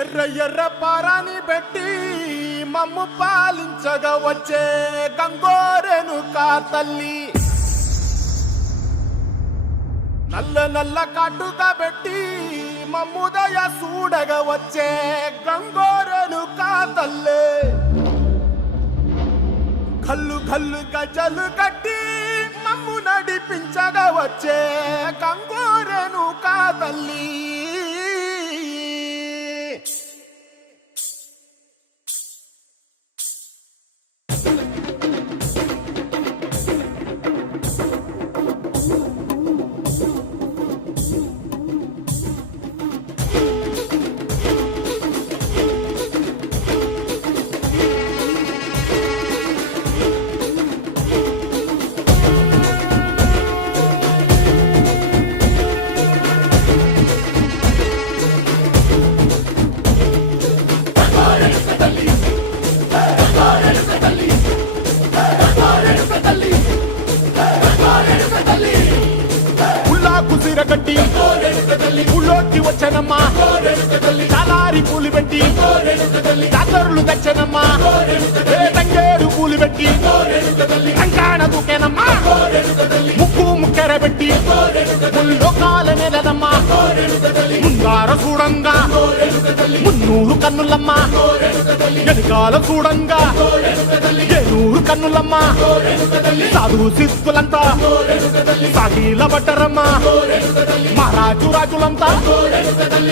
ఎర్ర ఎర్ర పారాని పెట్టి మమ్ము పాలించగా వచ్చే గంగోరెను కా తల్లి, నల్ల నల్ల కాటుగా పెట్టి మమ్ముదయ చూడగా వచ్చే గంగోరెను కా తల్లి, కల్లు కల్లు గజలు కట్టి మమ్ము నడిపించగా వచ్చే గంగోరెను కా తల్లి. కట్టి ఊళ్ళోకి వచ్చనమ్మా, చాలారి పూలు పెట్టి జాతరులు తెచ్చనమ్మా, తంగేరు పూలు పెట్టి కంకాణ దూకేనమ్మా, ముక్కు ముక్కెర పెట్టి ముల్లోకాల నెలనమ్మా, ముందార చూడంగా మున్నూరు కన్నులమ్మా, వెనుకాల చూడంగా ఏనూరు కన్నులమ్మా, సాధు సిద్ధులంతా సాగిల బట్టరమ్మా, మహారాజు రాజులంతా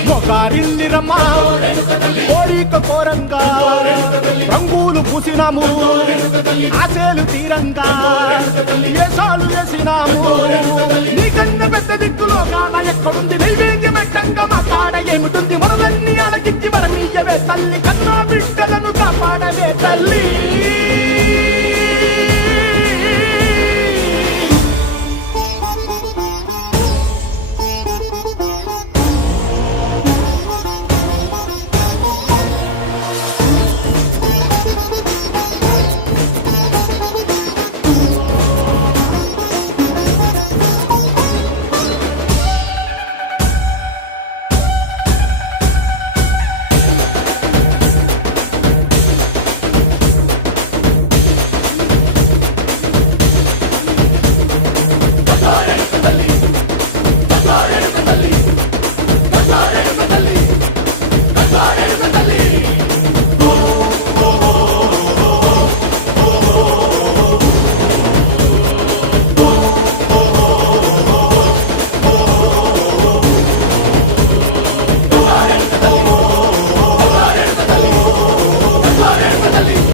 మొగారిల్లిరమ్మా, కోరిక కోరంగా రంగులు పూసినాము, ఆశలు తీరంగా ఏసాలు వేసినాము, నీకన్నా పెద్ద దిక్కులో కాడ ఎక్కడుంది నైవేద్యం ఎట్టంగా మా కాడ ఏమిటుంది, మనలన్నీ అలకించి వరమీయవే తల్లి, కన్నా బిడ్డలను కాపాడవే తల్లి.